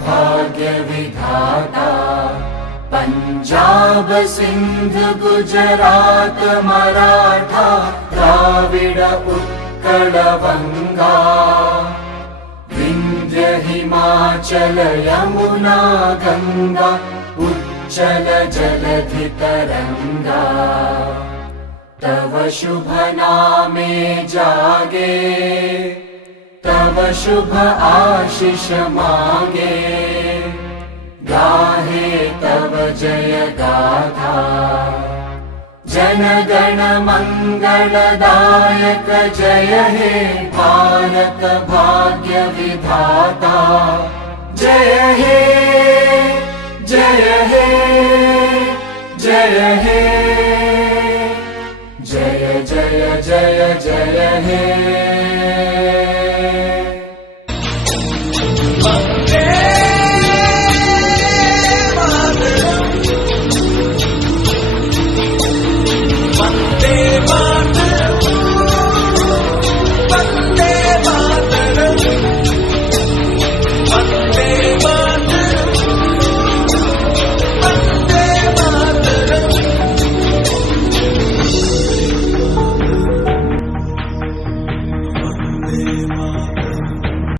भाग्य विधाता। पंजाब सिंध गुजरात मराठा द्राविड उत्कल बंगा, विंध्य हिमाचल यमुना गंगा उच्चल जलधि तरंगा। तव शुभ नामे जागे, तव शुभ आशीष मांगे, गाहे तव जय गाथा। जन गण मंगलदायक जय हे भारत भाग्य विधाता। जय हे जय हे जय हे, जय जय जय जय हे।